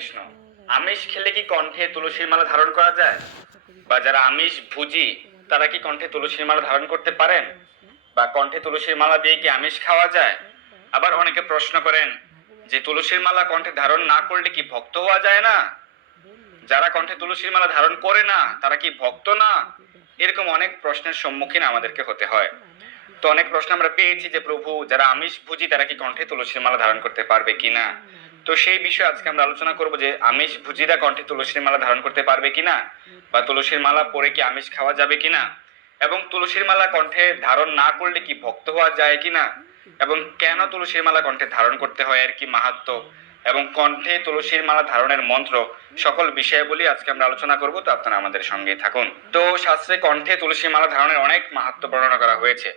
কৃষ্ণ। আমিষ খেলে কি কণ্ঠে তুলসীর মালা ধারণ করা যায়? বা যারা আমিষ ভুজি, তারা কি কণ্ঠে তুলসীর মালা ধারণ করতে পারেন? বা কণ্ঠে তুলসীর মালা দিয়ে কি আমিষ খাওয়া যায়? আবার অনেকে প্রশ্ন করেন, যে তুলসীর মালা কণ্ঠে ধারণ না করলে কি ভক্ত হওয়া যায় না? যারা কণ্ঠে তুলসীর মালা ধারণ করে না, তারা কি ভক্ত না? এরকম অনেক প্রশ্নের সম্মুখীন আমাদেরকে হতে হয়। তো অনেক প্রশ্ন আমরা পেয়েছি যে প্রভু, যারা আমিষ ভুজি, তারা কি কণ্ঠে তুলসীর মালা ধারণ করতে পারবে কিনা? তো সেই বিষয়ে আজকে আমরা আলোচনা করব যে আমিষ ভুজিরা কণ্ঠে তুলসীর মালা ধারণ করতে পারবে কিনা, বা তুলসীর মালা পরে কি আমিষ খাওয়া যাবে কিনা, এবং তুলসীর মালা কণ্ঠে ধারণ না করলে কি ভক্ত হওয়া যায় কিনা, এবং কেন তুলসীর মালা কণ্ঠে ধারণ করতে হয় আর কি মাহাত্ম, এবং কণ্ঠে তুলসীর মালা ধারণের মন্ত্র সকল বিষয়াবলী আজকে আমরা আলোচনা করব, তো আপনারা আমাদের সঙ্গে থাকুন। তো শাস্ত্রে কণ্ঠে তুলসীর মালা ধারণের অনেক মাহাত্ম বর্ণনা করা হয়েছে।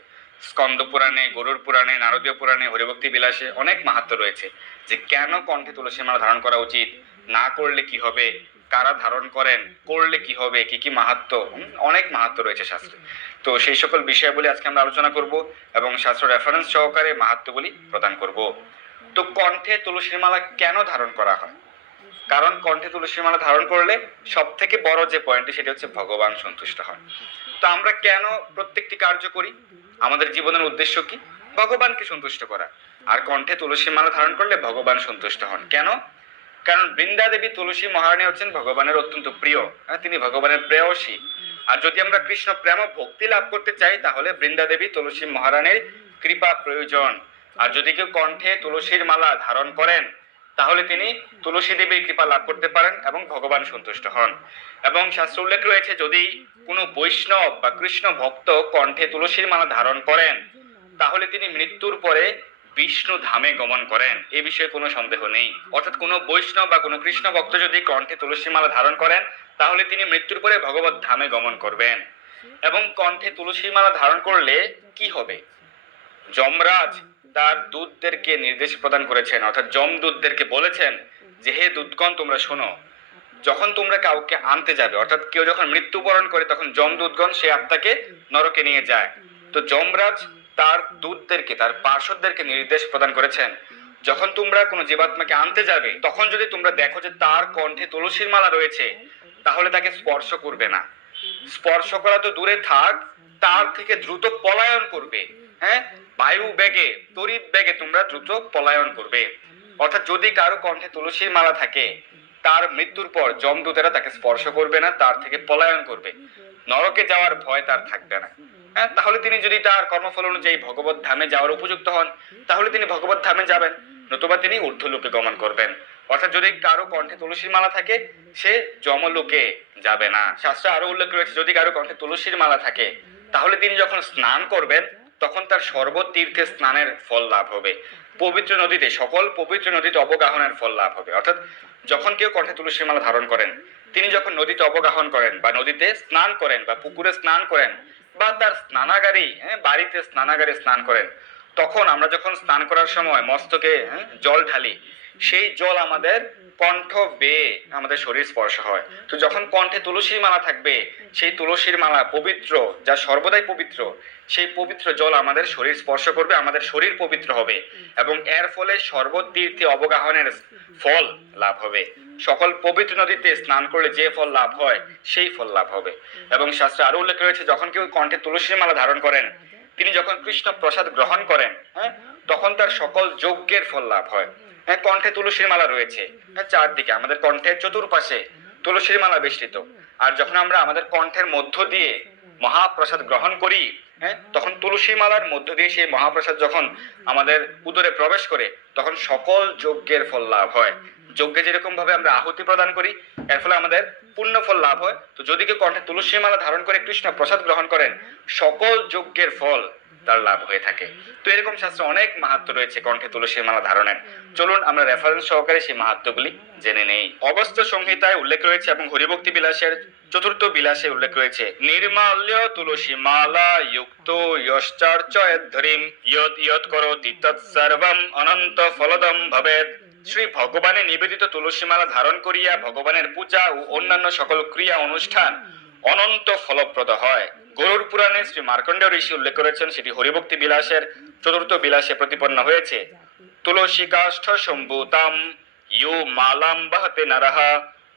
স্কন্দ পুরাণে গরুর পুরাণে, নারদীয় পুরাণে, হরিভক্তি বিলাসে অনেক মাহাত্ম রয়েছে যে কেন কণ্ঠে তুলসী মালা ধারণ করা উচিত? না করলে কি হবে? কারা ধারণ করেন? করলে কি হবে? কি কি মাহাত্ম অনেক মাহাত্ম রয়েছে শাস্ত্রে। তো সেই সকল বিষয়াবলী আজকে আমরা আলোচনা করব এবং শাস্ত্র রেফারেন্স সহকারে মাহাত্মগুলি প্রদান করব। তো কণ্ঠে তুলসীর মালা কেন ধারণ করা হয়? কারণ কণ্ঠে তুলসীর মালা ধারণ করলে সব থেকে বড় যে পয়েন্টটি সেটি হচ্ছে ভগবান সন্তুষ্ট হন। তো আমরা কেন প্রত্যেকটি কার্য করি? আমাদের জীবনের উদ্দেশ্য কি? ভগবানকে সন্তুষ্ট করা। আর কণ্ঠে তুলসী মালা ধারণ করলে ভগবান সন্তুষ্ট হন। কেন? কারণ বৃন্দা দেবী তুলসী মহারানী হচ্ছেন ভগবানের অত্যন্ত প্রিয়। হ্যাঁ, তিনি ভগবানের প্রেয়সী। আর যদি আমরা কৃষ্ণ প্রেম ভক্তি লাভ করতে চাই তাহলে বৃন্দা দেবী তুলসী মহারানীর কৃপা প্রয়োজন। আর যদি কেউ কণ্ঠে তুলসীর মালা ধারণ করেন তাহলে তিনি তুলসী দেবীর কৃপা লাভ করতে পারেন এবং ভগবান সন্তুষ্ট হন। এবং শাস্ত্র উল্লেখ রয়েছে, যদি কোনো বৈষ্ণব বা কৃষ্ণ ভক্ত কণ্ঠে তুলসীর মালা ধারণ করেন, তাহলে তিনি মৃত্যুর পরে বিষ্ণু ধামে গমন করেন। এ বিষয়ে কোনো সন্দেহ নেই। অর্থাৎ কোনো বৈষ্ণব বা কোনো কৃষ্ণ ভক্ত যদি কণ্ঠে তুলসী মালা ধারণ করেন, তাহলে তিনি মৃত্যুর পরে ভগবত ধামে গমন করবেন। এবং কণ্ঠে তুলসী মালা ধারণ করলে কি হবে? যমরাজ তার দূতদেরকে নির্দেশ প্রদান করেছেন, অর্থাৎ যমদূতদেরকে বলেছেন যে, হে দূতগণ, তোমরা শোনো। যখন তোমরা কাউকে আনতে যাবে, অর্থাৎ কেউ যখন মৃত্যুবরণ করে, তখন যমদূতগণ সে আত্মাকে নরকে নিয়ে যায়। তো যমরাজ তার দূতদেরকে, তার পার্শ্বদেরকে নির্দেশ প্রদান করেছেন, যখন তোমরা কোনো জীবাত্মাকে আনতে যাবে, তখন যদি তোমরা দেখো যে তার কণ্ঠে তুলসীর মালা রয়েছে, তাহলে তাকে স্পর্শ করবে না। স্পর্শ করা তো দূরে থাক, তার থেকে দ্রুত পলায়ন করবে। হ্যাঁ? বায়ু বেগে, তড়িৎ বেগে তোমরা দ্রুত পলায়ন করবে। অর্থাৎ যদি কারও কণ্ঠে তুলসীর মালা থাকে, তার মৃত্যুর পর যমদূতেরা তাকে স্পর্শ করবে না, তার থেকে পলায়ন করবে। নরকে যাওয়ার ভয় তার থাকবে না। হ্যাঁ তাহলে তিনি যদি তার কর্মফল অনুযায়ী ভগবত ধামে যাওয়ার উপযুক্ত হন, তাহলে তিনি ভগবত ধামে যাবেন, নতুবা তিনি ঊর্ধ্বলোকে গমন করবেন। অর্থাৎ যদি কারও কণ্ঠে তুলসীর মালা থাকে, সে যমলোকে যাবে না। শাস্ত্র আরও উল্লেখ রয়েছে, যদি কারও কণ্ঠে তুলসীর মালা থাকে, তাহলে তিনি যখন স্নান করবেন তখন তার সর্বতীর্থে স্নানের ফল লাভ হবে। পবিত্র নদীতে সকল পবিত্র নদীতে অবগাহনের ফল লাভ হবে। অর্থাৎ যখন কেউ কণ্ঠে তুলসীর মালা ধারণ করেন তিনি যখন নদীতে অবগাহন করেন বা নদীতে স্নান করেন বা পুকুরে স্নান করেন বা তার স্নানাগারেই হ্যাঁ বাড়িতে স্নানাগারে স্নান করেন তখন আমরা যখন স্নান করার সময় মস্তকে হ্যাঁ, জল ঢালি সেই জল আমাদের কণ্ঠ বেয়ে আমাদের শরীর স্পর্শ হয়। তো যখন কণ্ঠে তুলসীর মালা থাকবে সেই তুলসীর মালা পবিত্র যা সর্বদাই পবিত্র সেই পবিত্র জল আমাদের শরীর স্পর্শ করবে আমাদের শরীর পবিত্র হবে এবং এর ফলে সর্বতীর্থে অবগাহনের ফল লাভ হবে। সকল পবিত্র নদীতে স্নান করলে যে ফল লাভ হয় সেই ফল লাভ হবে। এবং শাস্ত্রে আরও উল্লেখ রয়েছে যখন কেউ কণ্ঠে তুলসীর মালা ধারণ করেন তিনি যখন কৃষ্ণ প্রসাদ গ্রহণ করেন হ্যাঁ তখন তার সকল যজ্ঞের ফল লাভ হয়। হ্যাঁ কণ্ঠে তুলসীর মালা রয়েছে। হ্যাঁ চারদিকে, আমাদের কণ্ঠের চতুর্পাশে তুলসীর মালা বেষ্টিত। আর যখন আমরা আমাদের কণ্ঠের মধ্য দিয়ে মহাপ্রসাদ গ্রহণ করি হ্যাঁ তখন তুলসী মালার মধ্য দিয়ে সেই মহাপ্রসাদ যখন আমাদের উদরে প্রবেশ করে, তখন সকল যজ্ঞের ফল লাভ হয়। যজ্ঞে যেরকম ভাবে আমরা আহুতি প্রদান করি, এর ফলে আমাদের পুণ্য ফল লাভ হয়। তো যদি কেউ কণ্ঠে তুলসী মালা ধারণ করে কৃষ্ণ প্রসাদ গ্রহণ করেন, সকল যজ্ঞের ফল তার লাভ হয়ে থাকে। তো এরকম শাস্ত্রে অনেক মাহাত্ম রয়েছে, কণ্ঠে তুলসীর মালা ধারণের। চলুন আমরা রেফারেন্স সহকারে সেই মাহাত্মগুলি জেনে নেই। অগস্ত্য সংহিতায় উল্লেখ রয়েছে এবং হরিভক্তি বিলাসের চতুর্থ বিলাসে উল্লেখ রয়েছে, নির্মাল্য তুলসী মালা যুক্ত যশ্চার্চয়দ্ধরিম ইয়ৎ ইয়ৎ করোতি তৎসর্বম অনন্ত ফলদম ভবেদ। শ্রী ভগবানে নিবেদিত তুলসী মালা ধারণ করিয়া ভগবানের পূজা ও অন্যান্য সকল ক্রিয়া অনুষ্ঠান অনন্ত ফলপ্রদ হয়। গরুর পুরাণে শ্রী মার্কণ্ডে ঋষি উল্লেখ করেছেন সেটি হরিভক্তি বিলাসের চতুর্থ বিলাসে প্রতিপন্ন হয়েছে। তুলসী কাষ্ঠ সম্ভূতাম ইউ মালাম বাহতে নারাহা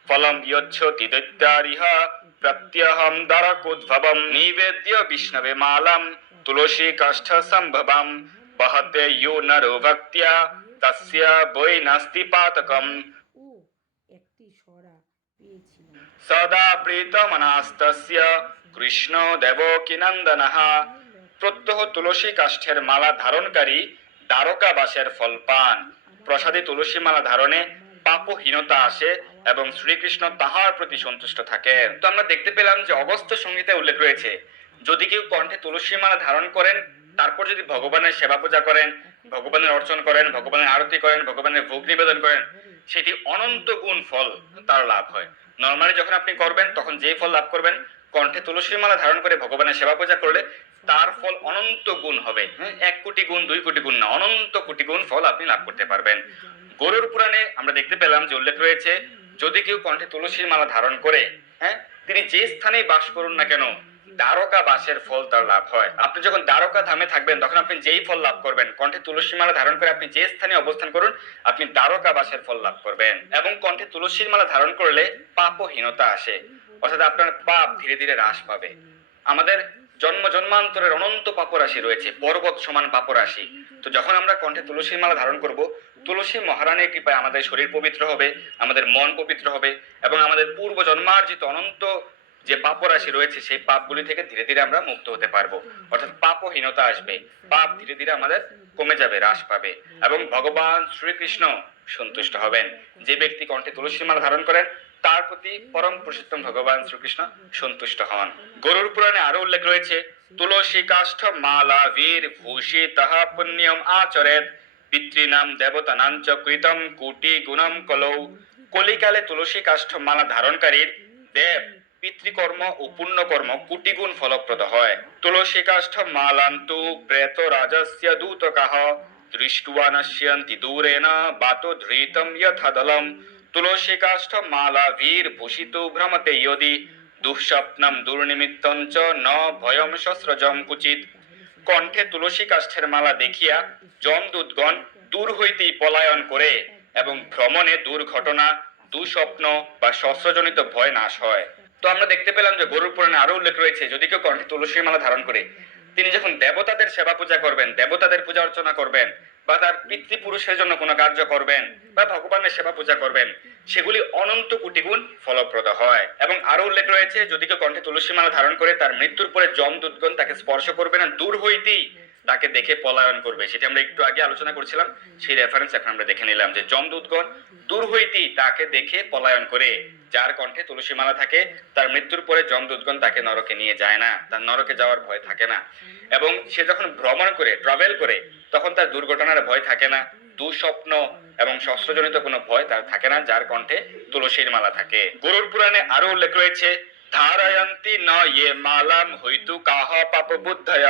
ফলম ইয়চ্ছতি দৈত্যারিহা প্রত্যহম দ্বারা কুদ্ভবম নিবেদ্য বিষ্ণবে মালাম তুলসী কাষ্ঠ সম্ভবম বহতে ইউ নরো ভক্তিয়া তস্য বই নাস্তি পাতকম। সদা প্রীতমনাস্তস্য। কৃষ্ণ দেব দেবকীনন্দনঃ প্রত্যহ তুলসী কাষ্ঠের মালা ধারণকারী দ্বারকা দ্বারকাবাসের ফল পান প্রসাদী তুলসী মালা ধারণে পাপহীনতা আসে এবং শ্রীকৃষ্ণ তাহার প্রতি সন্তুষ্ট থাকেন। তো আমরা দেখতে পেলাম যে অগস্ত্য সংহিতে উল্লেখ রয়েছে, যদি কেউ কণ্ঠে তুলসী মালা ধারণ করেন, তারপর যদি ভগবানের সেবা পূজা করেন, ভগবানের অর্চন করেন, ভগবানের আরতি করেন, ভগবানের ভোগ নিবেদন করেন, সেটি অনন্ত গুণ ফল তার লাভ হয়। নর্মালি যখন আপনি করবেন, তখন যেই ফল লাভ করবেন কণ্ঠে তুলসীর মালা ধারণ করে ভগবানের সেবা পূজা করলে তার ফল অনন্ত গুণ হবে। হ্যাঁ, এক কোটি গুণ দুই কোটি গুণ না অনন্ত কোটি গুণ ফল আপনি লাভ করতে পারবেন। গরুর পুরাণে আমরা দেখতে পেলাম যে উল্লেখ রয়েছে যদি কেউ কণ্ঠে তুলসীর মালা ধারণ করে হ্যাঁ তিনি যে স্থানেই বাস করুন না কেন দ্বারকা বাসের ফল তার লাভ হয়। আপনি যখন দ্বারকা ধামে থাকবেন তখন আপনি যেই ফল লাভ করবেন কণ্ঠে তুলসী মালা ধারণ করে আপনি যে স্থানে অবস্থান করুন আপনি দ্বারকা বাসের ফল লাভ করবেন। এবং কণ্ঠে তুলসীর মালা ধারণ করলে পাপহীনতা আসে। অর্থাৎ আপনার পাপ ধীরে ধীরে হ্রাস পাবে। আমাদের জন্ম জন্মান্তরের অনন্ত পাপরাশি রয়েছে, পর্বত সমান পাপরাশি। তো যখন আমরা কণ্ঠে তুলসীর মালা ধারণ করব, তুলসী মহারানীর কৃপায় আমাদের শরীর পবিত্র হবে, আমাদের মন পবিত্র হবে এবং আমাদের পূর্ব জন্মার্জিত অনন্ত যে পাপরাশি রয়েছে, সেই পাপগুলি থেকে ধীরে ধীরে আমরা মুক্ত হতে পারব। অর্থাৎ পাপহীনতা আসবে, পাপ ধীরে ধীরে আমাদের কমে যাবে, হ্রাস পাবে এবং ভগবান শ্রীকৃষ্ণ সন্তুষ্ট হবেন। যে ব্যক্তি কণ্ঠে তুলসী মালা ধারণ করেন তার প্রতি পরম পুরুষোত্তম ভগবান শ্রীকৃষ্ণ সন্তুষ্ট হন। গরুর পুরাণে আরও উল্লেখ রয়েছে, তুলসী কাষ্ঠ মালা বীর ভূষি তাহা পুণ্যম আচরেত, পিতৃনাম দেবতানাঞ্চ কৃতম কোটি গুণম কলৌ। কলিকালে তুলসী কাষ্ঠ মালা ধারণকারীর দেব পিতৃকর্ম ও পুণ্যকর্ম কোটি গুণ ফলপ্রদ হয়। তুলসী কাষ্ঠ মালান্তু প্রেত রাজস্য দূতকাহ, দৃষ্টুয়া নশ্যন্তি দূরেন বাতো ধৃতম যথাদলম তুলসী কাষ্ঠ মালা বীর ভূষিত ভ্রমতে ইয়দি, দুঃস্বপ্নম দুর্নিমিত্তং চ ন ভয়ম সস্রজম কুচিত। কণ্ঠে তুলসী কাষ্ঠের মালা দেখিয়া যমদূতগণ দূর হইতেই পলায়ন করে এবং ভ্রমণে দুর্ঘটনা, দুঃস্বপ্ন বা শস্ত্রজনিত ভয় নাশ হয়। তো আমরা দেখতে পেলাম যে গরুর পুরাণে আরও উল্লেখ রয়েছে, যদি কেউ কণ্ঠে তুলসী মালা ধারণ করে, তিনি যখন দেবতাদের সেবা পূজা করবেন, দেবতাদের পূজা অর্চনা করবেন বা তার পিতৃপুরুষের জন্য কোনো কার্য করবেন বা ভগবানের সেবা পূজা করবেন, সেগুলি অনন্ত কোটি গুণ ফলপ্রদ হয়। এবং আরও উল্লেখ রয়েছে, যদি কেউ কণ্ঠে তুলসী মালা ধারণ করে তার মৃত্যুর পরে জম দুর্গণ তাকে স্পর্শ করবে না, দূর হইতেই তাকে দেখে পলায়ন করবে। সেটি আমরা একটু আগে আলোচনা করছিলাম, সেই রেফারেন্স এখন আমরা দেখে নিলাম যে জম জমদূতগণ দূর হইতেই তাকে দেখে পলায়ন করে। যার কণ্ঠে তুলসী মালা থাকে, তার মৃত্যুর পরে জমদূতগণ তাকে নরকে নিয়ে যায় না। তার নরকে যাওয়ার ভয় থাকে না। এবং সে যখন ভ্রমণ করে ট্রাভেল করে, তখন তার দুর্ঘটনার ভয় থাকে না। দুঃস্বপ্ন এবং শস্ত্রজনিত কোনো ভয় তার থাকে না, যার কণ্ঠে তুলসীর মালা থাকে। গরুর পুরাণে আরও উল্লেখ রয়েছে, ধারয়ন্তি ন ইয়ে মালাম হইতু কাহ পাপ বুদ্ধয়।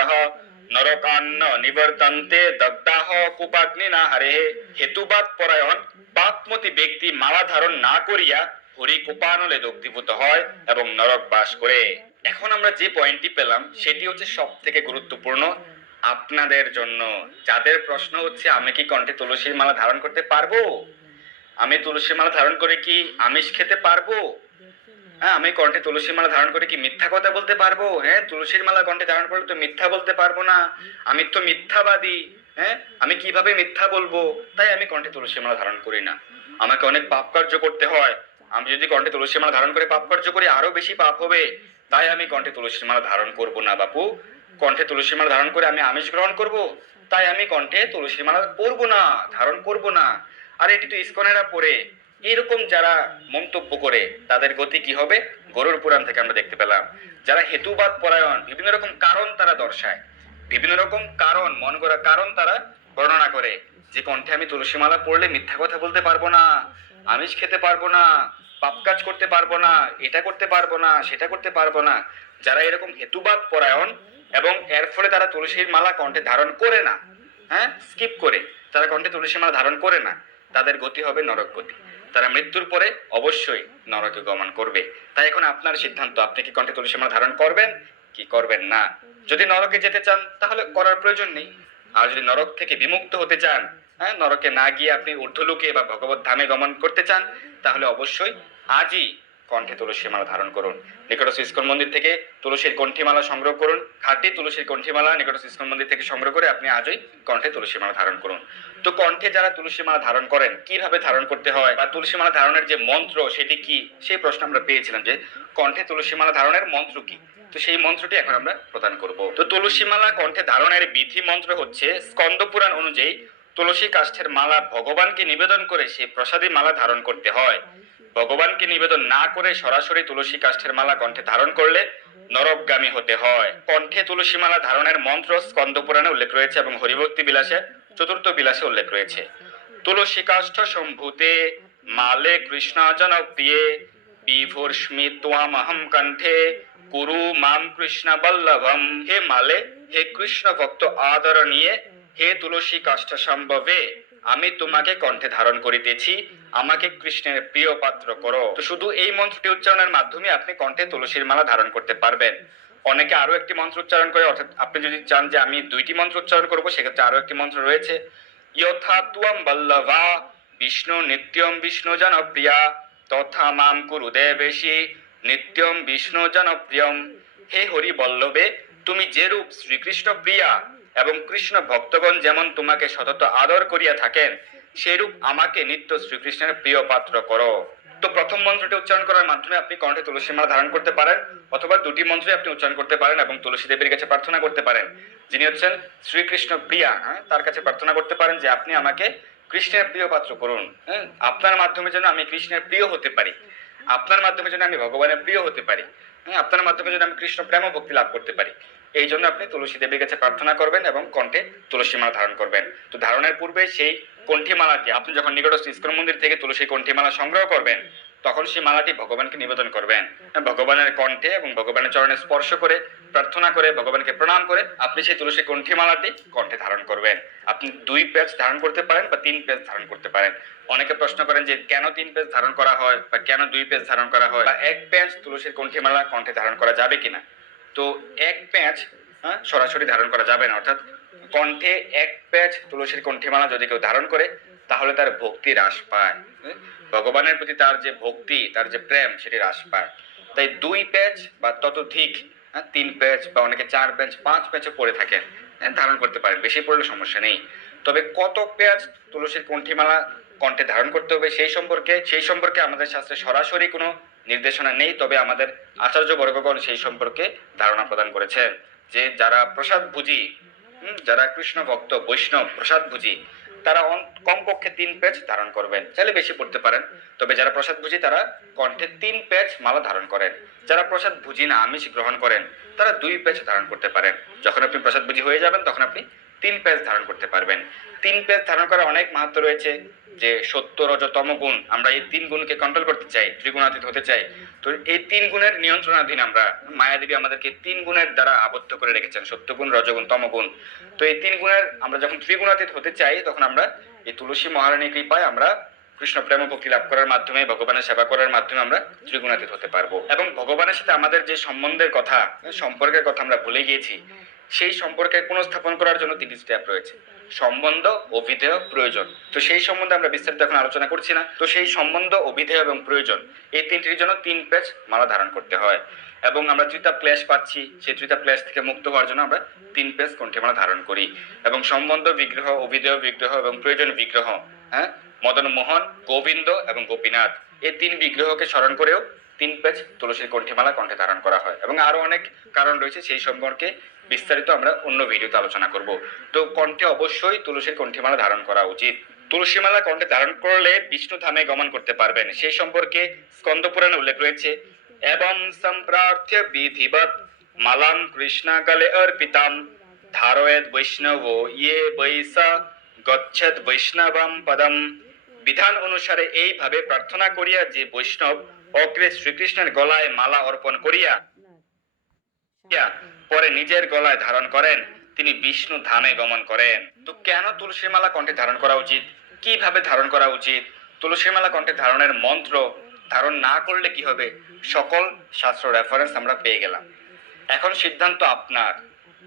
নরকান্ন নিবর্তন্তে দগ্ধাহ কুপাগ্নি না হারে। হেতুবাদ পরায়ণ পাপমতি ব্যক্তি মালা ধারণ না করিয়া হরি কোপানলে দগ্ধীভূত হয় এবং নরক বাস করে। এখন আমরা যে পয়েন্টটি পেলাম, সেটি হচ্ছে সব থেকে গুরুত্বপূর্ণ। আপনাদের জন্য। যাদের প্রশ্ন হচ্ছে, আমি কি কণ্ঠে তুলসীর মালা ধারণ করতে পারব? আমি তুলসীর মালা ধারণ করে কি আমিষ খেতে পারব? হ্যাঁ আমি কণ্ঠে তুলসীর মালা ধারণ করে কি মিথ্যা কথা বলতে পারব? হ্যাঁ তুলসীর মালা কণ্ঠে ধারণ করলে তো মিথ্যা বলতে পারব না। আমি তো মিথ্যাবাদী। হ্যাঁ আমি কীভাবে মিথ্যা বলব? তাই আমি কণ্ঠে তুলসী মালা ধারণ করি না। আমাকে অনেক পাপ কার্য করতে হয়। আমি যদি কণ্ঠে তুলসী মালা ধারণ করে পাপ কার্য করি, আরও বেশি পাপ হবে। তাই আমি কণ্ঠে তুলসী মালা ধারণ করব না, বাপু। কণ্ঠে তুলসী মালা ধারণ করে আমি আমিষ গ্রহণ করব। তাই আমি কণ্ঠে তুলসী মালা পরবো না, ধারণ করব না। আর এটি তো ইস্কনেরা পরে। এরকম যারা মন্তব্য করে, তাদের গতি কি হবে? গরুর পুরাণ থেকে আমরা দেখতে পেলাম। যারা হেতুবাদ পরায়ণ, বিভিন্ন রকম কারণ তারা দর্শায়। বিভিন্ন রকম কারণ, মন করা কারণ তারা বর্ণনা করে। যে কণ্ঠে আমি তুলসী মালা পড়লে মিথ্যা কথা বলতে পারব না। আমিষ খেতে পারব না, পাপ কাজ করতে পারব না, এটা করতে পারব না, সেটা করতে পারব না। যারা এরকম হেতুবাদ, পরায়ণ এবং এর ফলে তারা তুলসীর মালা কণ্ঠে ধারণ করে না হ্যাঁ? স্কিপ করে। তারা কণ্ঠে তুলসী মালা ধারণ করে না। তাদের গতি হবে নরক গতি। তারা মৃত্যুর পরে অবশ্যই নরকে গমন করবে। তাই এখন আপনার সিদ্ধান্ত, আপনি কি কণ্ঠে তুলসী মালা ধারণ করবেন? কি করবেন না? যদি নরকে যেতে চান, তাহলে করার প্রয়োজন নেই। আর যদি নরক থেকে বিমুক্ত হতে চান হ্যাঁ নরকে না গিয়ে আপনি ঊর্ধ্বলোকে বা ভগবত ধামে গমন করতে চান, তাহলে অবশ্যই আজই কণ্ঠে তুলসী মালা ধারণ করুন। নিকটস্থ ইস্কন মন্দির থেকে তুলসীর কণ্ঠিমালা সংগ্রহ করুন। খাঁটি তুলসীর কণ্ঠিমালা নিকটস্থ ইস্কন মন্দির থেকে সংগ্রহ করে আপনি আজই কণ্ঠে তুলসী মালা ধারণ করুন। তো কণ্ঠে যারা তুলসী মালা ধারণ করেন, কীভাবে ধারণ করতে হয় বা তুলসী মালা ধারণের যে মন্ত্র, সেটি কি? সেই প্রশ্ন আমরা পেয়েছিলাম যে কণ্ঠে তুলসী মালা ধারণের মন্ত্র কি? তো সেই মন্ত্রটি এখন আমরা প্রদান করব। তো তুলসী মালা কণ্ঠে ধারণের বিধি মন্ত্র হচ্ছে স্কন্দ পুরাণ অনুযায়ী তুলসী কাষ্ঠের মালা ভগবানকে নিবেদন করে সেই প্রসাদী মালা ধারণ করতে হয়। ভগবানকে নিবেদন না করে সরাসরি তুলসী কাষ্ঠের মালা কণ্ঠে ধারণ করলে নরকগামী হতে হয়। কণ্ঠে তুলসী মালা ধারণের মন্ত্র স্কন্দ পুরাণে উল্লেখ রয়েছে এবং হরিভক্তি বিলাসে, চতুর্থ বিলাসে উল্লেখ রয়েছে। তুলসী কাষ্ঠ সম্ভূতে মালে কৃষ্ণ জনপ্রিয়ে, বিভূর্ষ্মি ত্বামহম কণ্ঠে কুরু মাম কৃষ্ণ বল্লভম। হে মালে, হে কৃষ্ণ ভক্ত আদরণীয় হে তুলসী কাষ্ঠ সম্ভবে, আমি তোমাকে কণ্ঠে ধারণ করিতেছি। আমাকে কৃষ্ণের প্রিয় পাত্র করো। তো শুধু এই মন্ত্রটি উচ্চারণের মাধ্যমে আপনি কণ্ঠে তুলসীর মালা ধারণ করতে পারবেন। অনেকে আরও একটি মন্ত্র উচ্চারণ করে, অর্থাৎ আপনি যদি চান যে আমি দুইটি মন্ত্র উচ্চারণ করব, সেক্ষেত্রে আরও একটি মন্ত্র রয়েছে। যথা তুয়াম বল্লভা, বিষ্ণু নিত্যম বিষ্ণু জনপ্রিয়া, তথা মাম কুরু দেবেশী নিত্যম বিষ্ণু জনপ্রিয়ম। হে হরি বল্লভে, তুমি যেরূপ শ্রীকৃষ্ণ প্রিয়া এবং কৃষ্ণ ভক্তগণ যেমন তোমাকে সতত আদর করিয়া থাকেন সেরূপ আমাকে নিত্য শ্রীকৃষ্ণের প্রিয় পাত্র করো। তো প্রথম মন্ত্রটি উচ্চারণ করার মাধ্যমে আপনি কণ্ঠে তুলসী মালা ধারণ করতে পারেন, অথবা দুটি মন্ত্রই আপনি উচ্চারণ করতে পারেন এবং তুলসী দেবীর কাছে প্রার্থনা করতে পারেন। যিনি হচ্ছেন শ্রীকৃষ্ণ প্রিয়া হ্যাঁ তার কাছে প্রার্থনা করতে পারেন যে আপনি আমাকে কৃষ্ণের প্রিয় পাত্র করুন হ্যাঁ আপনার মাধ্যমে যেন আমি কৃষ্ণের প্রিয় হতে পারি, আপনার মাধ্যমে যেন আমি ভগবানের প্রিয় হতে পারি হ্যাঁ আপনার মাধ্যমে যেন আমি কৃষ্ণ প্রেম ভক্তি লাভ করতে পারি। এই জন্য আপনি তুলসী দেবীর কাছে প্রার্থনা করবেন এবং কণ্ঠে তুলসী মালা ধারণ করবেন। তো ধারণের পূর্বে সেই কণ্ঠিমালাটি, আপনি যখন নিকটস্থ ইস্কন মন্দির থেকে তুলসী কণ্ঠিমালা সংগ্রহ করবেন, তখন সেই মালাটি ভগবানকে নিবেদন করবেন। ভগবানের কণ্ঠে এবং ভগবানের চরণে স্পর্শ করে, প্রার্থনা করে, ভগবানকে প্রণাম করে, আপনি সেই তুলসী কণ্ঠিমালাটি কণ্ঠে ধারণ করবেন। আপনি দুই পেজ ধারণ করতে পারেন বা তিন পেজ ধারণ করতে পারেন। অনেকে প্রশ্ন করেন যে, কেন তিন পেজ ধারণ করা হয় বা কেন দুই পেজ ধারণ করা হয় বা এক পেজ তুলসীর কণ্ঠিমালা কণ্ঠে ধারণ করা যাবে কিনা? তো এক প্যাঁচ হ্যাঁ, সরাসরি ধারণ করা যাবে না। অর্থাৎ কণ্ঠে এক প্যাঁচ তুলসীর কণ্ঠিমালা যদি কেউ ধারণ করে তাহলে তার ভক্তি হ্রাস পায়। ভগবানের প্রতি তার যে ভক্তি তার যে প্রেম সেটি হ্রাস পায়। তাই দুই প্যাচ বা ততোধিক হ্যাঁ, তিন প্যাচ বা অনেকে চার প্যাচ পাঁচ প্যাচে পড়ে থাকেন হ্যাঁ, ধারণ করতে পারেন। বেশি পড়লে সমস্যা নেই। তবে কত প্যাচ তুলসীর কণ্ঠিমালা কণ্ঠে ধারণ করতে হবে সেই সম্পর্কে সেই সম্পর্কে আমাদের শাস্ত্রে সরাসরি কোনো নির্দেশনা নেই, তবে আমাদের আচার্য বর্গগণ সেই সম্পর্কে ধারণা প্রদান করেছেন যে যারা প্রসাদ ভুজি যারা কৃষ্ণ ভক্ত, বৈষ্ণব, প্রসাদ ভুজি, তারা কমপক্ষে তিন পেজ ধারণ করবেন। চাইলে বেশি পড়তে পারেন, তবে যারা প্রসাদ ভুজি, তারা কণ্ঠে তিন পেজ মালা ধারণ করেন। যারা প্রসাদ ভুজি না, আমিষ গ্রহণ করেন, তারা দুই পেজ ধারণ করতে পারেন। যখন আপনি প্রসাদ ভুজি হয়ে যাবেন, তখন আপনি তিন পেজ ধারণ করতে পারবেন। তিন পেজ ধারণ করার অনেক মাহাত্ম রয়েছে যে সত্য রজতম গুণ, আমরা এই তিন গুণকে কন্ট্রোল করতে চাই, ত্রিগুণাতীত হতে চাই। তো এই তিন গুণের নিয়ন্ত্রণাধীন আমরা মায়াদেবী আমাদেরকে তিন গুণের দ্বারা আবদ্ধ করে রেখেছেন সত্যগুণ রজগুণ তমগুণ তো এই তিন গুণের আমরা যখন ত্রিগুণাতীত হতে চাই, তখন আমরা এই তুলসী মহারানীর কৃপায় আমরা কৃষ্ণ প্রেম ভক্তি লাভ করার মাধ্যমে, ভগবানের সেবা করার মাধ্যমে আমরা ত্রিগুণাতীত হতে পারব। এবং ভগবানের সাথে আমাদের যে সম্বন্ধের কথা, সম্পর্কের কথা আমরা ভুলে গিয়েছি সেই সম্পর্কের পুনঃস্থাপন করার জন্য তিনটি স্টেপ রয়েছে। সম্বন্ধ, অভিধেয়, প্রয়োজন। তো সেই সম্বন্ধে আমরা বিস্তারিত এখন আলোচনা করছি না। তো সেই সম্বন্ধ, অভিধেয় এবং প্রয়োজন, এই তিনটির জন্য তিন পেজ মালা ধারণ করতে হয়। এবং আমরা ত্রিতা ক্লেশ পাচ্ছি, সেই ত্রিতা ক্লেশ থেকে মুক্ত হওয়ার জন্য আমরা তিন পেজ কণ্ঠে মালা ধারণ করি। এবং সম্বন্ধ, বিগ্রহ, অভিধেয়, বিগ্রহ এবং প্রয়োজন, বিগ্রহ হ্যাঁ? মদন মোহন গোবিন্দ এবং গোপীনাথ। এই তিন বিগ্রহকে স্মরণ করেও তিন পেজ তুলসীর কণ্ঠিমালা কণ্ঠে ধারণ করা হয় এবং আরও অনেক কারণ রয়েছে সেই সম্পর্কে বিস্তারিত আমরা অন্য ভিডিওতে আলোচনা করব। তো কণ্ঠে অবশ্যই তুলসীর কণ্ঠিমালা ধারণ করা উচিত। তুলসীমালা কণ্ঠে ধারণ করলে বিষ্ণু ধামে গমন করতে পারবেন। সেই সম্পর্কে স্কন্দ পুরাণে উল্লেখ রয়েছে, এবং সম্প্রার্থ্য বিধিবৎ মালাম কৃষ্ণাকালে অর্পিতাম ধারয়েদ বৈষ্ণব ইয়ে বৈসা গচ্ছেদ বৈষ্ণবম পদম। বিধান অনুসারে এইভাবে প্রার্থনা করিয়া যে বৈষ্ণব অগ্রে শ্রীকৃষ্ণের গলায় মালা অর্পণ করিয়া পরে নিজের গলায় ধারণ করেন তিনি বিষ্ণু ধামে গমন করেন। তো কেন তুলসী মালা কণ্ঠে ধারণ করা উচিত? কীভাবে ধারণ করা উচিত? তুলসী মালা কণ্ঠে ধারণের মন্ত্র ধারণ না করলে কি হবে? সকল শাস্ত্র রেফারেন্স আমরা পেয়ে গেলাম। এখন সিদ্ধান্ত আপনার।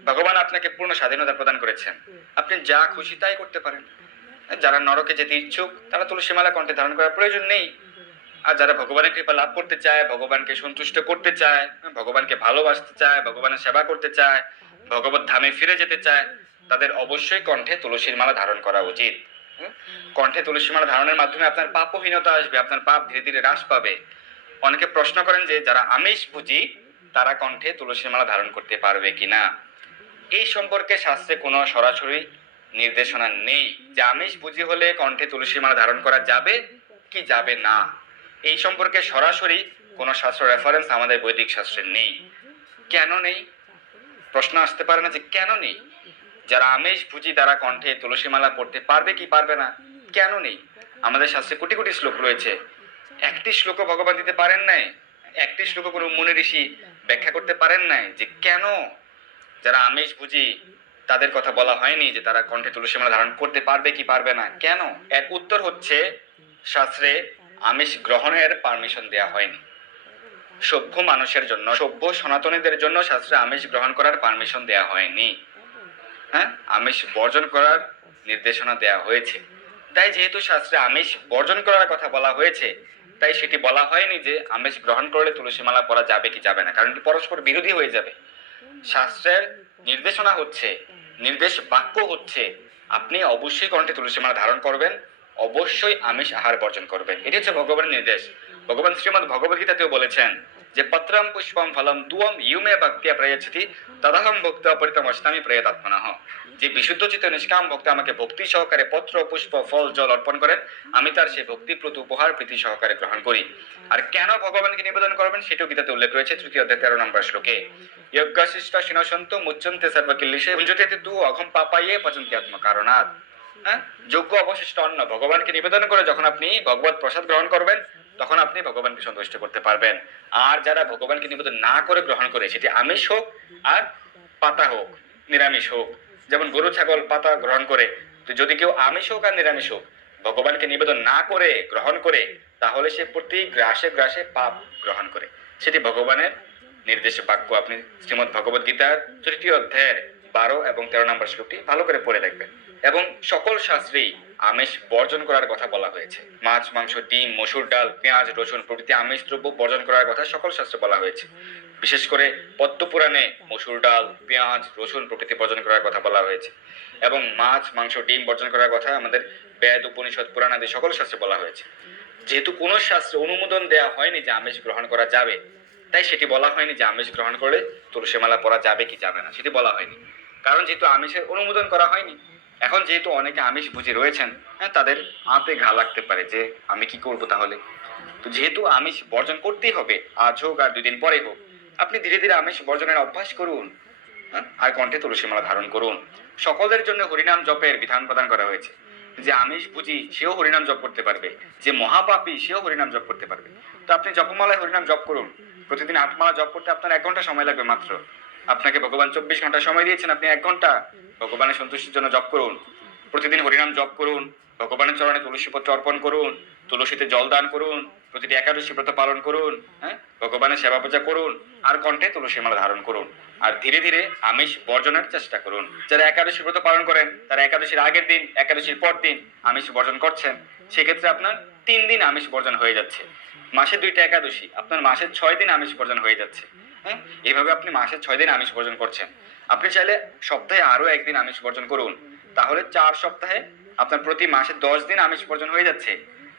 ভগবান আপনাকে পূর্ণ স্বাধীনতা প্রদান করেছেন। আপনি যা খুশি তাই করতে পারেন। যারা নরকে যেতে ইচ্ছুক তারা তুলসী মালা কণ্ঠে ধারণ করার প্রয়োজন নেই। আর যারা ভগবানের কৃপা লাভ করতে চায়, ভগবানকে সন্তুষ্ট করতে চায়, ভগবানকে ভালোবাসতে চায়, ভগবানের সেবা করতে চায়, ভগবত ধামে ফিরে যেতে চায়, তাদের অবশ্যই কণ্ঠে তুলসীর মালা ধারণ করা উচিত। কণ্ঠে তুলসী মালা ধারণের মাধ্যমে আপনার পাপহীনতা আসবে, আপনার পাপ ধীরে ধীরে হ্রাস পাবে। অনেকে প্রশ্ন করেন যে, যারা আমিষ বুঝি তারা কণ্ঠে তুলসীর মালা ধারণ করতে পারবে কিনা? এই সম্পর্কে শাস্ত্রে কোনো সরাসরি নির্দেশনা নেই। যে আমিষ বুঝি হলে কণ্ঠে তুলসী মালা ধারণ করা যাবে কি যাবে না? এই সম্পর্কে সরাসরি কোনো শাস্ত্র রেফারেন্স আমাদের বৈদিক শাস্ত্রে নেই। কেন নেই? প্রশ্ন আসতে পারে না যে কেন নেই? যারা আমিষ বুঝি তারা কণ্ঠে তুলসী মালা পড়তে পারবে কি পারবে না? কেন নেই? আমাদের শাস্ত্রে কোটি কোটি শ্লোক রয়েছে। একটি শ্লোক ভগবান দিতে পারেন নাই? একটি শ্লোক কোনো মুনি ঋষি ব্যাখ্যা করতে পারেন নাই যে কেন? যারা আমিষ বুঝি তাদের কথা বলা হয়নি যে তারা কণ্ঠে তুলসী মালা ধারণ করতে পারবে কি পারবে না? কেন? এর উত্তর হচ্ছে শাস্ত্রে আমিষ গ্রহণের পারমিশন দেয়া হয়নি। সভ্য মানুষের জন্য, সভ্য সনাতনীদের জন্য শাস্ত্রে আমিষ গ্রহণ করার পারমিশন দেয়া হয়নি। হ্যাঁ? আমিষ বর্জন করার নির্দেশনা দেয়া হয়েছে। তাই যেহেতু শাস্ত্রে আমিষ বর্জন করার কথা বলা হয়েছে, তাই সেটি বলা হয়নি যে আমিষ গ্রহণ করলে তুলসী মালা পরা যাবে কি যাবে না, কারণ এটি পরস্পর বিরোধী হয়ে যাবে। শাস্ত্রের নির্দেশনা হচ্ছে, নির্দেশ বাক্য হচ্ছে, আপনি অবশ্যই কণ্ঠে তুলসী মালা ধারণ করবেন অবশ্যই আমিষ আহার বর্জন করবেন। এটি হচ্ছে ভগবানের নির্দেশ। ভগবান শ্রীমদ ভগবদ গীতাতেও বলেছেন যে, পত্রম পুষ্পম ফলম দুয়ম ইউমে ভক্তিয়া প্রয়চ্ছতি তদাহম ভক্ত অপরিতম অষ্টামী প্রয়তাত্মনঃ। যে বিশুদ্ধ চিত্ত নিষ্কাম ভক্ত আমাকে ভক্তি সহকারে পত্র, পুষ্প, ফল, জল অর্পণ করেন, আমি তার সেই ভক্তিপ্রত উপহার প্রীতি সহকারে গ্রহণ করি। আর কেন ভগবানকে নিবেদন করবেন সেটাও গীতাতে উল্লেখ রয়েছে, তৃতীয় অধ্যায় তেরো নম্বর শ্লোকে। যজ্ঞশিষ্ট শিনসন্ত মুচ্চন্তে সর্বকিল্লিশে পুঞ্জতে তু অঘম পাপাইয়ে পচন্তি আত্ম কারণাৎ হ্যাঁ? যোগ্য অবশিষ্ট অন্ন ভগবানকে নিবেদন করে যখন আপনি ভগবত প্রসাদ গ্রহণ করবেন, তখন আপনি ভগবানকে সন্তুষ্ট করতে পারবেন। আর যারা ভগবানকে নিবেদন না করে গ্রহণ করে, সেটি আমিষ হোক আর পাতা হোক, নিরামিষ হোক। যেমন গরু, ছাগল, পাতা গ্রহণ করে, তো যদি কেউ আমিষ হোক আর নিরামিষ হোক, ভগবানকে নিবেদন না করে গ্রহণ করে, তাহলে সে প্রতি গ্রাসে গ্রাসে পাপ গ্রহণ করে। সেটি ভগবানের নির্দেশ বাক্য। আপনি শ্রীমদ ভগবদ গীতার তৃতীয় অধ্যায়ের বারো এবং তেরো নম্বর শ্লোকটি ভালো করে পড়ে দেখবেন। এবং সকল শাস্ত্রেই আমিষ বর্জন করার কথা বলা হয়েছে। মাছ, মাংস, ডিম, মসুর ডাল, পেঁয়াজ, রসুন প্রভৃতি আমিষ দ্রব্য বর্জন করার কথা সকল শাস্ত্রে বলা হয়েছে। বিশেষ করে পদ্মপুরাণে মসুর ডাল, পেঁয়াজ, রসুন প্রভৃতি বর্জন করার কথা বলা হয়েছে। এবং মাছ, মাংস, ডিম বর্জন করার কথা আমাদের বেদ, উপনিষদ, পুরাণ আদি সকল শাস্ত্রে বলা হয়েছে। যেহেতু কোনো শাস্ত্রে অনুমোদন দেওয়া হয়নি যে আমিষ গ্রহণ করা যাবে, তাই সেটি বলা হয়নি যে আমিষ গ্রহণ করলে তুলসী মালা পরা যাবে কি যাবে না, সেটি বলা হয়নি। কারণ যেহেতু আমিষের অনুমোদন করা হয়নি এখন যেহেতু অনেকে আমিষ বুঝে রয়েছেন হ্যাঁ তাদের আঁতে ঘা লাগতে পারে যে আমি কি করব তাহলে? তো যেহেতু আমিষ বর্জন করতেই হবে, আজ হোক আর দুদিন পরে হোক, আপনি ধীরে ধীরে আমিষ বর্জনের অভ্যাস করুন হ্যাঁ? আর কণ্ঠে তুলসী মালা ধারণ করুন। সকলের জন্য হরিনাম জপের বিধান প্রদান করা হয়েছে। যে আমিষ বুঝি সেও হরিনাম জপ করতে পারবে, যে মহাপাপী সেও হরিনাম জপ করতে পারবে। তো আপনি জপমালায় হরিনাম জপ করুন। প্রতিদিন আট মালা জপ করতে আপনার এক ঘণ্টা সময় লাগবে মাত্র। আপনাকে ভগবান চব্বিশ ঘণ্টা সময় দিয়েছেন, আপনি এক ঘণ্টা ভগবানের সন্তুষ্টির জন্য জপ করুন। প্রতিদিন হরিনাম জপ করুন, ভগবানের চরণে তুলসী পত্র অর্পণ করুন, তুলসীতে জল দান করুন, প্রতিটি একাদশী ব্রত পালন করুন হ্যাঁ? ভগবানের সেবা পূজা করুন, আর কণ্ঠে তুলসী মালা ধারণ করুন। আর ধীরে ধীরে আমিষ বর্জনের চেষ্টা করুন। যারা একাদশী ব্রত পালন করেন, তারা একাদশীর আগের দিন, একাদশীর পর দিন আমিষ বর্জন করছেন, সেক্ষেত্রে আপনার তিন দিন আমিষ বর্জন হয়ে যাচ্ছে। মাসে দুইটা একাদশী, আপনার মাসে ছয় দিন আমিষ বর্জন হয়ে যাচ্ছে। হ্যাঁ এইভাবে আপনি মাসে ছয় দিন আমিষ বর্জন করছেন। আপনি চাইলে সপ্তাহে আরও একদিন আমিষ বর্জন করুন। তাহলে চার সপ্তাহে আপনার প্রতি মাসে দশ দিন আমিষ বর্জন হয়ে যাচ্ছে।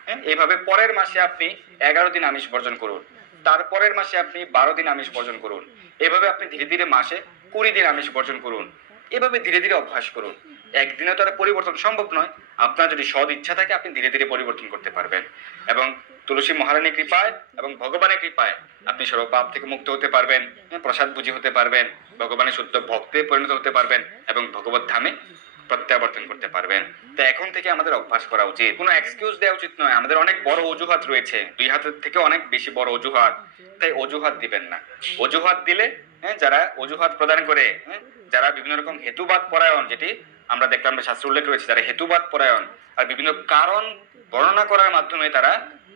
হ্যাঁ এইভাবে পরের মাসে আপনি এগারো দিন আমিষ বর্জন করুন। তারপরের মাসে আপনি বারো দিন আমিষ বর্জন করুন। এভাবে আপনি ধীরে ধীরে মাসে কুড়ি দিন আমিষ বর্জন করুন। এভাবে ধীরে ধীরে অভ্যাস করুন। একদিনে তো আর পরিবর্তন সম্ভব নয়। আপনার যদি সদ ইচ্ছা থাকে, আপনি ধীরে ধীরে পরিবর্তন করতে পারবেন। এবং তুলসী মহারানীর কৃপায় এবং ভগবানের কৃপায় আপনি সর্ব পাপ থেকে মুক্ত হতে পারবেন, প্রসাদ বুঝি হতে পারবেন, ভগবানের শুদ্ধ ভক্তে পরিণত হতে পারবেন এবং ভগবত ধামে প্রত্যাবর্তন করতে পারবেন। তো এখন থেকে আমাদের অভ্যাস করা উচিত। কোনো এক্সকিউজ দেওয়া উচিত নয়। আমাদের অনেক বড় অজুহাত রয়েছে। দুই হাতের থেকে অনেক বেশি বড় অজুহাত। তাই অজুহাত দিবেন না। অজুহাত দিলে হ্যাঁ যারা অজুহাত প্রদান করে হ্যাঁ যারা বিভিন্ন রকম হেতুবাদ পরায়ণ, যেটি আমরা দেখলাম শাস্ত্র উল্লেখ রয়েছে, যারা হেতুবাদ পরায়ণ, আর বিভিন্ন কারণ বর্ণনা করার মাধ্যমে তারা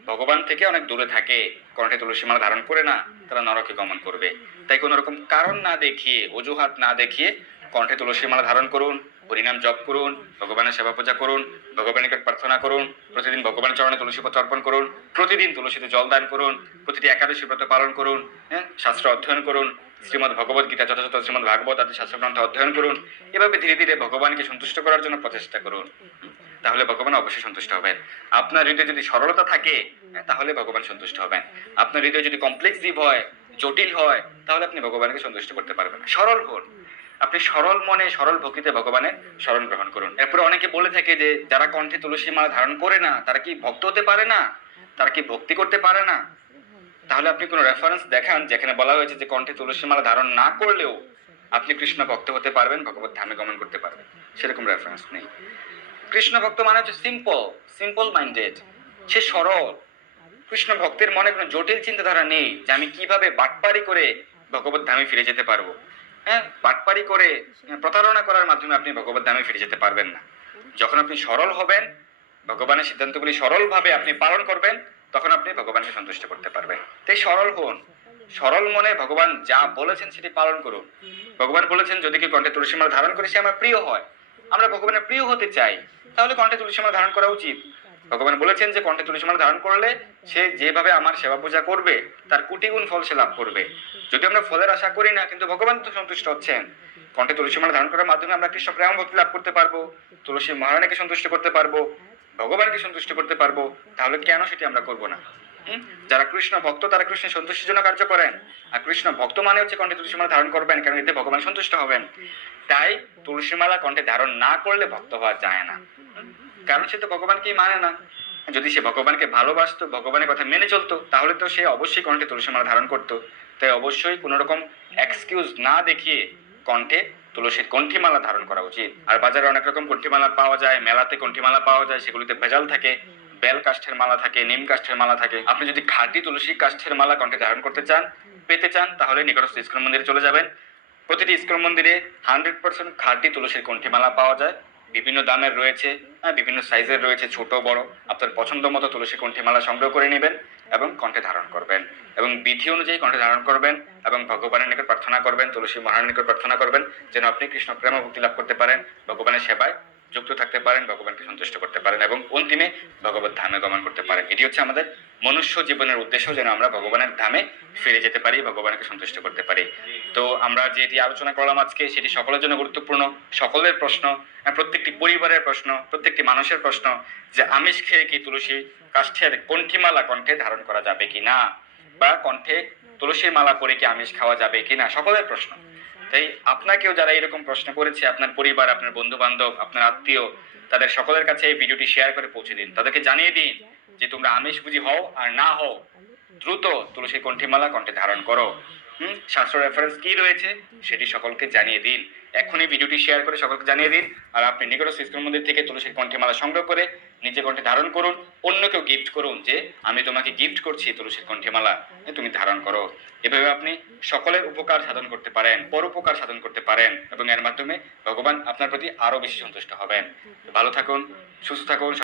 ভগবান থেকে অনেক দূরে থাকে, কণ্ঠে তুলসী মালা ধারণ করে না, তারা নরকে গমন করবে। তাই কোনো রকম কারণ না দেখিয়ে, অজুহাত না দেখিয়ে কণ্ঠে তুলসী মালা ধারণ করুন, হরিনাম জপ করুন, ভগবানের সেবা পূজা করুন ভগবানের নিকট প্রার্থনা করুন, প্রতিদিন ভগবানের চরণে তুলসী পত্র অর্পণ করুন, প্রতিদিন তুলসীতে জল দান করুন, প্রতিটি একাদশী ব্রত পালন করুন হ্যাঁ শাস্ত্র অধ্যয়ন করুন, শ্রীমদ ভগবত গীতা, যথাযথ শ্রীমদ ভাগবত আদি শাস্ত্রগ্রন্থ অধ্যয়ন করুন, এভাবে ধীরে ধীরে ভগবানকে সন্তুষ্ট করার জন্য প্রচেষ্টা করুন। তাহলে ভগবান অবশ্যই সন্তুষ্ট হবেন। আপনার হৃদয়ে যদি সরলতা থাকে হ্যাঁ, তাহলে ভগবান সন্তুষ্ট হবেন। আপনার হৃদয় যদি কমপ্লেক্সিভ হয় জটিল হয় তাহলে আপনি ভগবানকে সন্তুষ্ট করতে পারবেন সরল হন। আপনি সরল মনে সরল ভক্তিতে ভগবানের স্মরণ গ্রহণ করুন। এরপরে অনেকে বলে থাকে যে যারা কণ্ঠে তুলসী মালা ধারণ করে না তারা কি ভক্ত হতে পারে না? তারা কি ভক্তি করতে পারে না? তাহলে আপনি কোনো রেফারেন্স দেখান যেখানে বলা হয়েছে যে কণ্ঠে তুলসী মালা ধারণ না করলেও আপনি কৃষ্ণ ভক্ত হতে পারবেন ভগবত ধামে গমন করতে পারবেন। সেরকম রেফারেন্স নেই। কৃষ্ণ ভক্ত মানে হচ্ছে সিম্পল সিম্পল মাইন্ডেড সে সরল। কৃষ্ণ ভক্তের মনে কোনো জটিল চিন্তাধারা নেই যে আমি কীভাবে বাটপারি করে ভগবত ধামে ফিরে যেতে পারব। হ্যাঁ বাটপারি করে হ্যাঁ, প্রতারণা করার মাধ্যমে আপনি ভগবত ধামে ফিরে যেতে পারবেন না। যখন আপনি সরল হবেন ভগবানের সিদ্ধান্তগুলি সরলভাবে আপনি পালন করবেন তখন আপনি ভগবানকে সন্তুষ্ট করতে পারবেন। তাই সরল হন। সরল মনে ভগবান যা বলেছেন সেটি পালন করুন। ভগবান বলেছেন যদি কি কণ্ঠে তুলসী মালা ধারণ করে সে আমার প্রিয় হয়। আমরা ভগবানের প্রিয় হতে চাই, তাহলে কণ্ঠে তুলসী মালা ধারণ করা উচিত। ভগবান বলেছেন যে, কণ্ঠে তুলসী মালা ধারণ করলে সে যেভাবে আমার সেবা পূজা করবে, তার কোটি গুণ ফল সে লাভ করবে। যদি আমরা ফলের আশা করি না, কিন্তু ভগবান তো সন্তুষ্ট হচ্ছেন। কণ্ঠে তুলসী মালা ধারণ করার মাধ্যমে আমরা কৃষ্ণ প্রেম ভক্তি লাভ করতে পারব, তুলসী মহারানীকে সন্তুষ্ট করতে পারব, ভগবানকে সন্তুষ্ট করতে পারব, তাহলে কেন সেটি আমরা করব না? যারা কৃষ্ণ ভক্ত, তারা কৃষ্ণের সন্তুষ্টির জন্য কার্য করেন। আর কৃষ্ণ ভক্ত মানে হচ্ছে কণ্ঠে তুলসী মালা ধারণ করবেন কারণ এতে ভগবান সন্তুষ্ট হবেন। তাই তুলসী মালা কণ্ঠে ধারণ না করলে ভক্ত হওয়া যায় না। কারণ সে তো ভগবানকেই মানে না। যদি সে ভগবানকে ভালোবাসতো, ভগবানের কথা মেনে চলতো, তাহলে তো সে অবশ্যই কণ্ঠে তুলসী মালা ধারণ করতো। তাই অবশ্যই কোনো রকম এক্সকিউজ না দেখিয়ে কণ্ঠে তুলসীর কণ্ঠিমালা ধারণ করা উচিত। আর বাজারে অনেক রকম কণ্ঠিমালা পাওয়া যায়, মেলাতে কণ্ঠিমালা পাওয়া যায়, সেগুলিতে ভেজাল থাকে। বেল কাষ্ঠের মালা থাকে নিম কাষ্ঠের মালা থাকে। আপনি যদি খাঁটি তুলসী কাষ্ঠের মালা কণ্ঠে ধারণ করতে চান পেতে চান তাহলে নিকটস্থ ইস্কন মন্দিরে চলে যাবেন। প্রতিটি ইস্কন মন্দিরে হান্ড্রেড পার্সেন্ট খাঁটি তুলসীর কণ্ঠে মালা পাওয়া যায়। বিভিন্ন দামের রয়েছে হ্যাঁ, বিভিন্ন সাইজের রয়েছে ছোট বড়। আপনার পছন্দ মতো তুলসী কণ্ঠিমালা সংগ্রহ করে নেবেন এবং কণ্ঠে ধারণ করবেন। এবং বিধি অনুযায়ী কণ্ঠে ধারণ করবেন এবং ভগবানের নিকট প্রার্থনা করবেন তুলসী মহারানীর নিকট প্রার্থনা করবেন যেন আপনি কৃষ্ণ প্রেম ও মুক্তি লাভ করতে পারেন। ভগবানের সেবায় যুক্ত থাকতে পারেন, ভগবানকে সন্তুষ্ট করতে পারেন এবং অন্তিমে ভগবত ধামে গমন করতে পারেন। এটি হচ্ছে আমাদের মনুষ্য জীবনের উদ্দেশ্য যেন আমরা ভগবানের ধামে ফিরে যেতে পারি, ভগবানকে সন্তুষ্ট করতে পারি। তো আমরা যেটি আলোচনা করলাম আজকে, সেটি সকলের জন্য গুরুত্বপূর্ণ, সকলের প্রশ্ন প্রত্যেকটি পরিবারের প্রশ্ন, প্রত্যেকটি মানুষের প্রশ্ন যে আমিষ খেয়ে কি তুলসী কাষ্ঠের কণ্ঠিমালা কণ্ঠে ধারণ করা যাবে কি না বা কণ্ঠে তুলসীর মালা পরে কি আমিষ খাওয়া যাবে কি না সকলের প্রশ্ন। তাই আপনাকেও যারা এরকম প্রশ্ন করেছে, আপনার পরিবার, আপনার বন্ধু বান্ধব আপনার আত্মীয়, তাদের সকলের কাছে এই ভিডিওটি শেয়ার করে পৌঁছে দিন। তাদেরকে জানিয়ে দিন যে তোমরা আমিষ বুঝি হও আর না হও, দ্রুত তুলসী কণ্ঠীমালা কণ্ঠে ধারণ করো। হুম শাস্ত্র রেফারেন্স কি রয়েছে সেটি সকলকে জানিয়ে দিন। এখনই ভিডিওটি শেয়ার করে সকলকে জানিয়ে দিন আর আপনি নিকটস্থ ইস্কন মন্দির থেকে তুলসীর কণ্ঠিমালা সংগ্রহ করে নিজে কণ্ঠে ধারণ করুন। অন্যকেও গিফট করুন যে, আমি তোমাকে গিফট করছি তুলসীর কণ্ঠিমালা এ তুমি ধারণ করো। এভাবে আপনি সকলের উপকার সাধন করতে পারেন, পরোপকার সাধন করতে পারেন এবং এর মাধ্যমে ভগবান আপনার প্রতি আরও বেশি সন্তুষ্ট হবেন। ভালো থাকুন, সুস্থ থাকুন